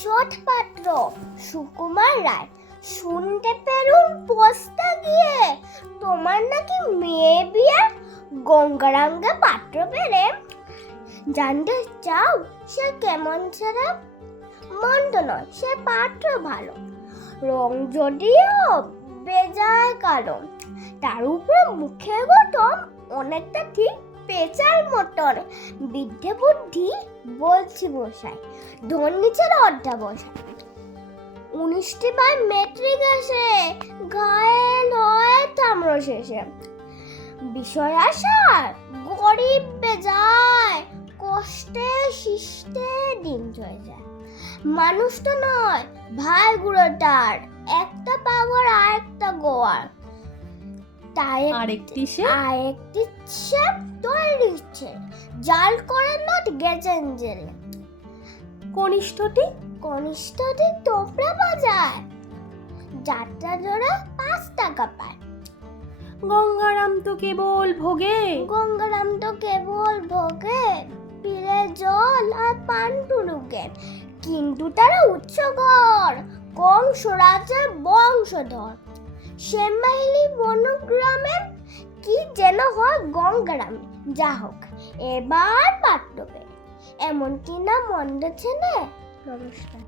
সৎপাত্র সুকুমার রায় শুনতে পেলুম পোস্তা গিয়ে তোমার নাকি মেয়ে বিয়ে গঙ্গারাঙ্গা পাত্র পেলে। জানতে চাও সে কেমন ছেলে? মন্দ নয়, সে পাত্র ভালো, রং যদিও বেজায় কালো, তার উপরে মুখে গঠন অনেকটা ঠিক পেঁচার মতন। বিদ্যে বুদ্ধি বলছি বসাই, ধন্যী ছিল অধ্যাবসায়। 19টি বার মেট্রিক আসে, ঘায়েল হয় তাম্র শেষে। বিষয় আসার গরিব বেজায়, কষ্টে শিষ্টে দিন চলে যায়। মানুষ তো নয় ভাই গুলো তার, একটা পাওয়ার আর একটা গোয়ার, তাই আরেকটি সে তৈরি ইচ্ছে জাল করে নট গেছেন জেলে। কনিষ্ঠটি তোপড়া বাজায়, যাত্রা জোড়া 5 টাকা পায়। গঙ্গারাম তো কেবল ভোগে পীরে জল আর পান টুলুকে, কিন্তু তারা উচ্চগর কংস রাজার বংশধর। শ্যামাইলি বনগ্রামে কি যেন হয় গঙ্গারামে, যা হোক এবার পাত্র পেলে। এমন কি না মন্দ ছেলে। নমস্কার।